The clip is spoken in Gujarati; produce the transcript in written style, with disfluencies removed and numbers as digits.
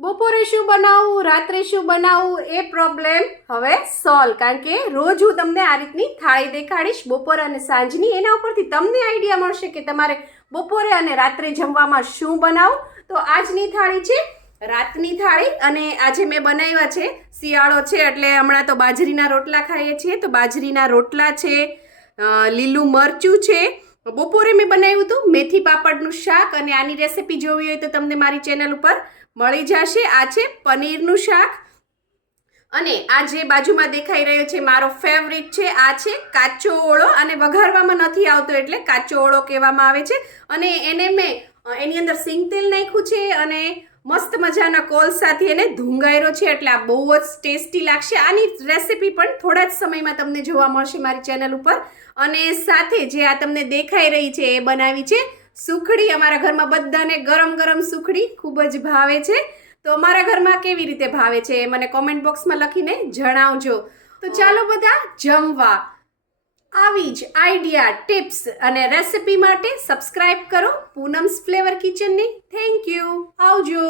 બપોરે શું બનાવવું, રાત્રે શું બનાવવું, એ પ્રોબ્લેમ હવે સોલ્વ. કારણ કે રોજ હું તમને આ રીતની થાળી દેખાડીશ બપોર અને સાંજની. એના ઉપરથી તમને આઈડિયા મળશે કે તમારે બપોરે અને રાત્રે જમવામાં શું બનાવવું. તો આજની થાળી છે રાતની થાળી, અને આજે મેં બનાવ્યા છે, શિયાળો છે એટલે હમણાં તો બાજરીના રોટલા ખાઈએ છીએ, તો બાજરીના રોટલા છે, લીલું મરચું છે. બપોરે મેં બનાવ્યું હતું મેથી પાપડનું શાક, અને આની રેસીપી જોવી હોય તો તમને મારી ચેનલ ઉપર મળી જશે. આ છે પનીરનું શાક, અને આ જે બાજુમાં દેખાઈ રહ્યો છે મારો ફેવરિટ છે, આ છે કાચો ઓળો, અને વઘારવામાં નથી આવતો એટલે કાચો ઓળો કહેવામાં આવે છે. અને એને મેં એની અંદર સિંગ તેલ નાખ્યું છે, અને મસ્ત મજાના કોલસાથી એને ધૂંગાયરો છે, એટલે આ બહુ જ ટેસ્ટી લાગશે. આની રેસીપી પણ થોડા જ સમયમાં તમને જોવા મળશે મારી ચેનલ ઉપર. અને સાથે જે આ તમને દેખાઈ રહી છે એ બનાવી છે સુખડી. અમારા ઘરમાં બધાને ગરમ ગરમ સુખડી ખૂબ જ ભાવે છે. તો અમારા ઘરમાં કેવી રીતે ભાવે છે એ મને કોમેન્ટ બોક્સમાં લખીને જણાવજો. તો ચાલો બધા જમવા. આવી જ આઈડિયા, ટિપ્સ અને રેસિપી માટે સબસ્ક્રાઇબ કરો પૂનમ્સ ફ્લેવર કિચનની. Thank you. આવજો.